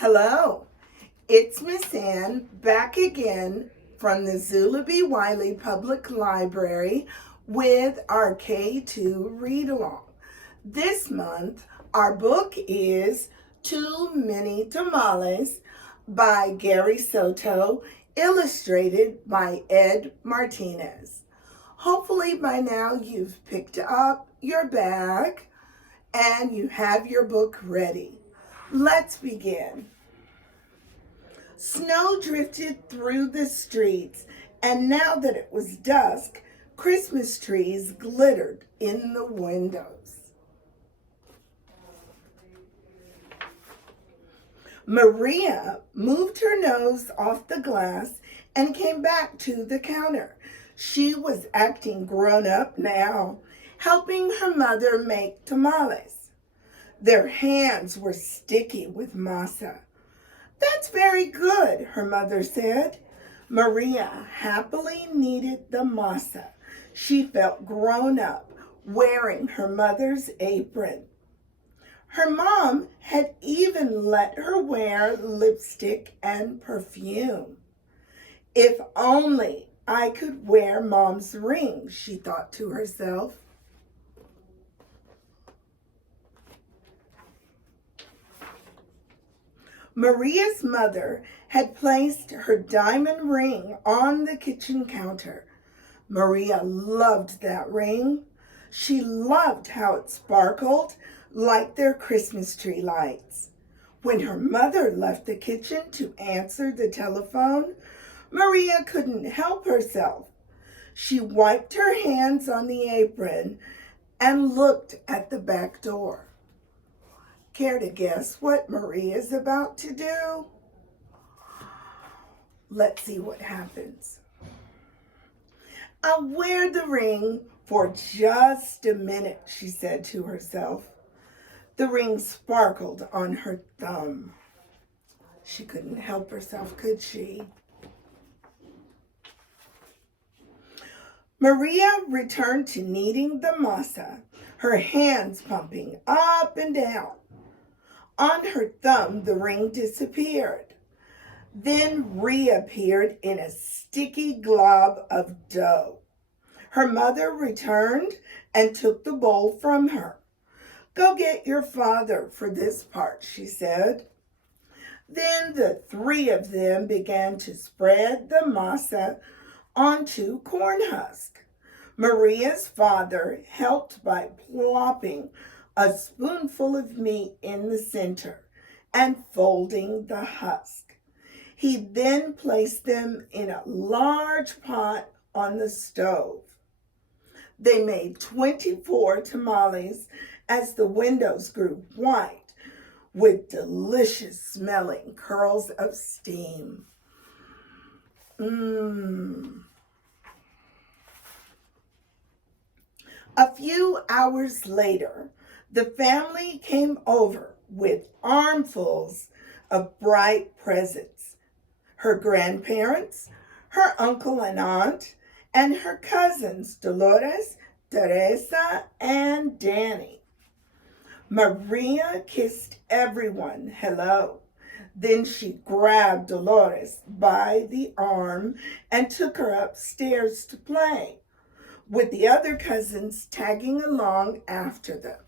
Hello, it's Miss Ann back again from the Zula B. Wiley Public Library with our K2 read along. This month, our book is Too Many Tamales by Gary Soto, illustrated by Ed Martinez. Hopefully by now you've picked up your bag and you have your book ready. Let's begin. Snow drifted through the streets, and now that it was dusk, Christmas trees glittered in the windows. Maria moved her nose off the glass and came back to the counter. She was acting grown up now, helping her mother make tamales. Their hands were sticky with masa. "That's very good," her mother said. Maria happily kneaded the masa. She felt grown up, wearing her mother's apron. Her mom had even let her wear lipstick and perfume. "If only I could wear Mom's ring," she thought to herself. Maria's mother had placed her diamond ring on the kitchen counter. Maria loved that ring. She loved how it sparkled like their Christmas tree lights. When her mother left the kitchen to answer the telephone, Maria couldn't help herself. She wiped her hands on the apron and looked at the back door. Care to guess what Maria's about to do? Let's see what happens. "I'll wear the ring for just a minute," she said to herself. The ring sparkled on her thumb. She couldn't help herself, could she? Maria returned to kneading the masa, her hands pumping up and down. On her thumb, the ring disappeared, then reappeared in a sticky glob of dough. Her mother returned and took the bowl from her. "Go get your father for this part," she said. Then the three of them began to spread the masa onto corn husk. Maria's father helped by plopping a spoonful of meat in the center and folding the husk. He then placed them in a large pot on the stove. They made 24 tamales as the windows grew white with delicious smelling curls of steam. A few hours later, the family came over with armfuls of bright presents. Her grandparents, her uncle and aunt, and her cousins Dolores, Teresa, and Danny. Maria kissed everyone hello. Then she grabbed Dolores by the arm and took her upstairs to play, with the other cousins tagging along after them.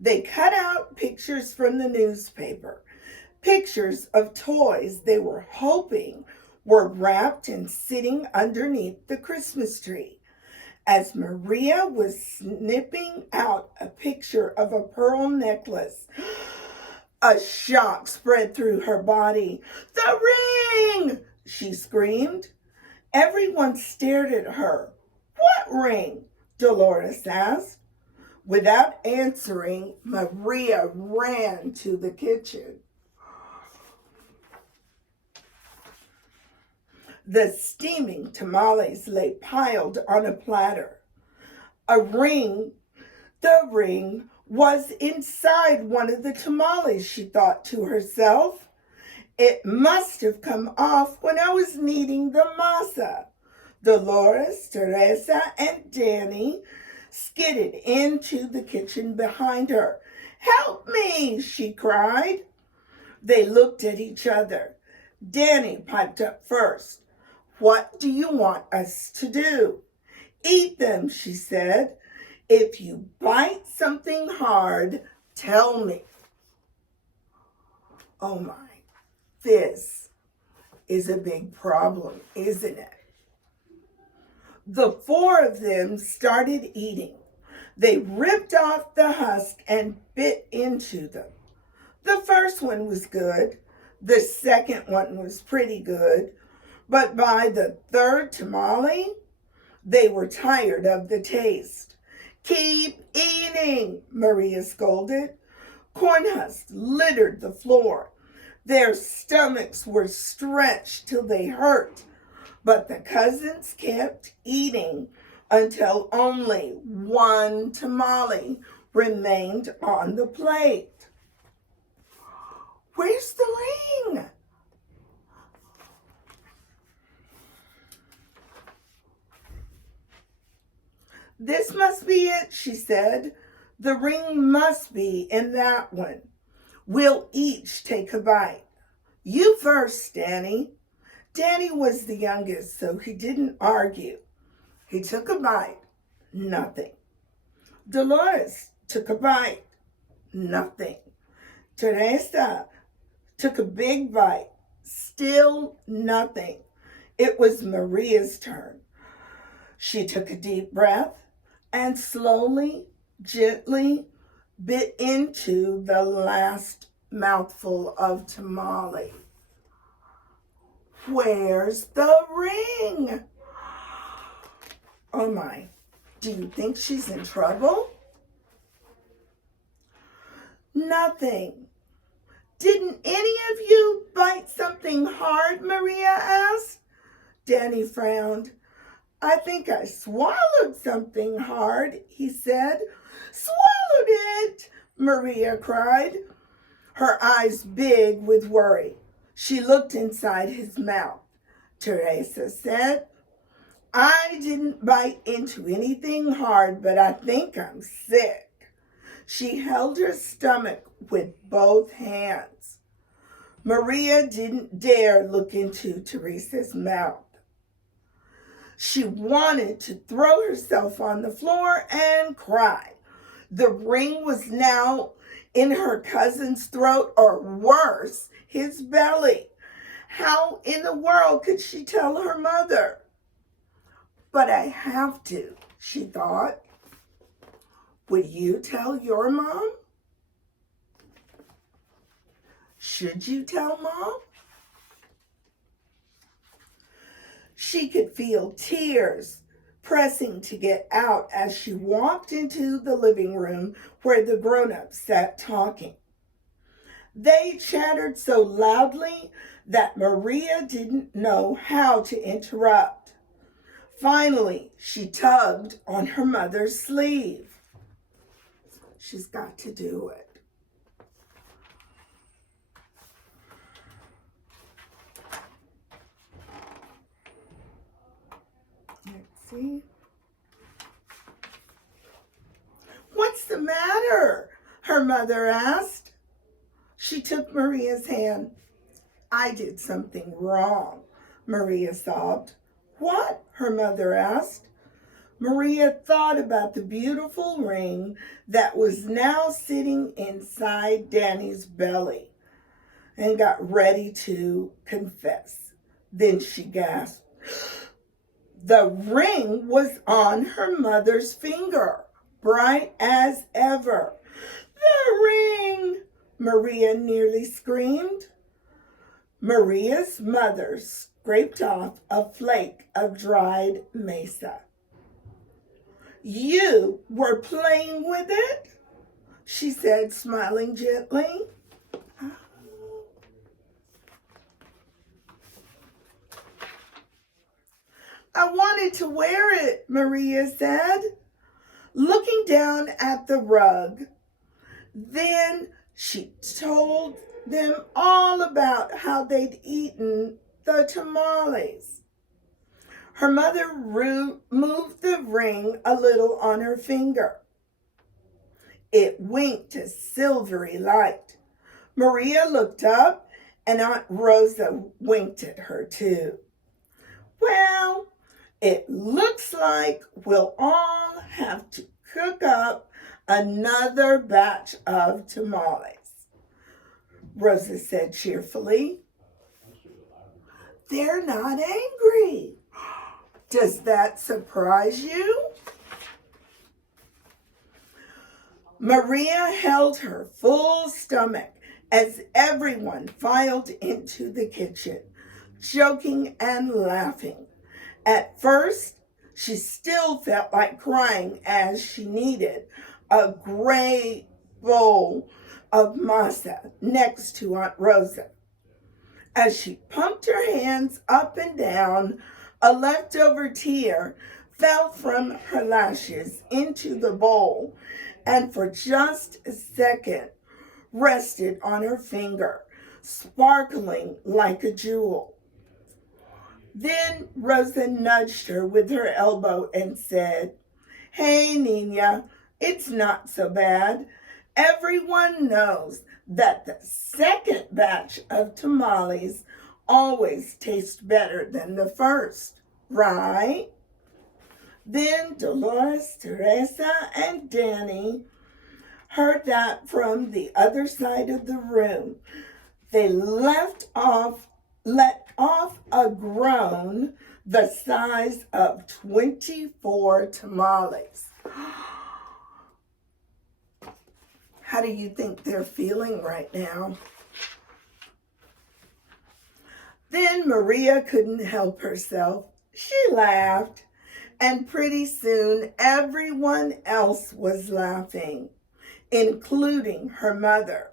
They cut out pictures from the newspaper, pictures of toys they were hoping were wrapped and sitting underneath the Christmas tree. As Maria was snipping out a picture of a pearl necklace, a shock spread through her body. "The ring!" she screamed. Everyone stared at her. "What ring?" Dolores asked. Without answering, Maria ran to the kitchen. The steaming tamales lay piled on a platter. The ring was inside one of the tamales, she thought to herself. "It must have come off when I was kneading the masa." Dolores, Teresa, and Danny skidded into the kitchen behind her. "Help me!" she cried. They looked at each other. Danny piped up first. "What do you want us to do?" "Eat them," she said. "If you bite something hard, tell me." Oh my, this is a big problem, isn't it? The four of them started eating. They ripped off the husk and bit into them. The first one was good. The second one was pretty good. But by the third tamale, they were tired of the taste. "Keep eating," Maria scolded. Corn husks littered the floor. Their stomachs were stretched till they hurt. But the cousins kept eating until only one tamale remained on the plate. "Where's the ring?" "This must be it," she said. "The ring must be in that one. We'll each take a bite. You first, Danny." Danny was the youngest, so he didn't argue. He took a bite. Nothing. Dolores took a bite. Nothing. Teresa took a big bite. Still nothing. It was Maria's turn. She took a deep breath and slowly, gently bit into the last mouthful of tamale. "Where's the ring?" Oh my, do you think she's in trouble? "Nothing. Didn't any of you bite something hard?" Maria asked. Danny frowned. "I think I swallowed something hard," he said. "Swallowed it!" Maria cried, her eyes big with worry. She looked inside his mouth. Teresa said, "I didn't bite into anything hard, but I think I'm sick." She held her stomach with both hands. Maria didn't dare look into Teresa's mouth. She wanted to throw herself on the floor and cry. The ring was now in her cousin's throat, or worse, his belly. How in the world could she tell her mother? "But I have to," she thought. "Would you tell your mom?" "Should you tell Mom?" She could feel tears pressing to get out as she walked into the living room where the grown-ups sat talking. They chattered so loudly that Maria didn't know how to interrupt. Finally, she tugged on her mother's sleeve. She's got to do it. Let's see. "What's the matter?" her mother asked. She took Maria's hand. "I did something wrong," Maria sobbed. "What?" her mother asked. Maria thought about the beautiful ring that was now sitting inside Danny's belly and got ready to confess. Then she gasped. The ring was on her mother's finger, bright as ever. "The ring!" Maria nearly screamed. Maria's mother scraped off a flake of dried mesa. "You were playing with it?" she said, smiling gently. "I wanted to wear it," Maria said, looking down at the rug. Then she told them all about how they'd eaten the tamales. Her mother moved the ring a little on her finger. It winked a silvery light. Maria looked up, and Aunt Rosa winked at her too. Well, it looks like we'll all have to cook up another batch of tamales, Rosa said cheerfully. They're not angry. Does that surprise you? Maria held her full stomach as everyone filed into the kitchen, joking and laughing. At first, she still felt like crying as she needed a great bowl of masa next to Aunt Rosa. As she pumped her hands up and down, a leftover tear fell from her lashes into the bowl and for just a second rested on her finger, sparkling like a jewel. Then Rosa nudged her with her elbow and said, Hey, Nina, it's not so bad. Everyone knows that the second batch of tamales always tastes better than the first, right? Then Dolores, Teresa, and Danny heard that from the other side of the room. They let off a groan the size of 24 tamales. How do you think they're feeling right now? Then Maria couldn't help herself. She laughed, and pretty soon everyone else was laughing, including her mother.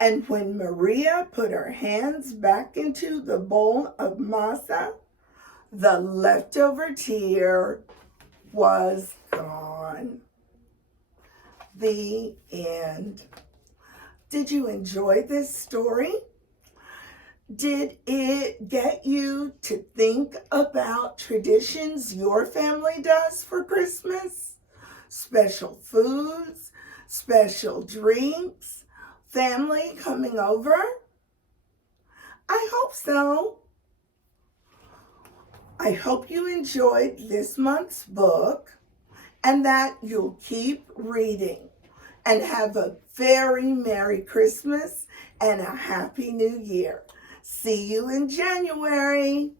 And when Maria put her hands back into the bowl of masa, the leftover tear was gone. The end. Did you enjoy this story? Did it get you to think about traditions your family does for Christmas? Special foods, special drinks, family coming over? I hope so. I hope you enjoyed this month's book and that you'll keep reading and have a very Merry Christmas and a Happy New Year. See you in January.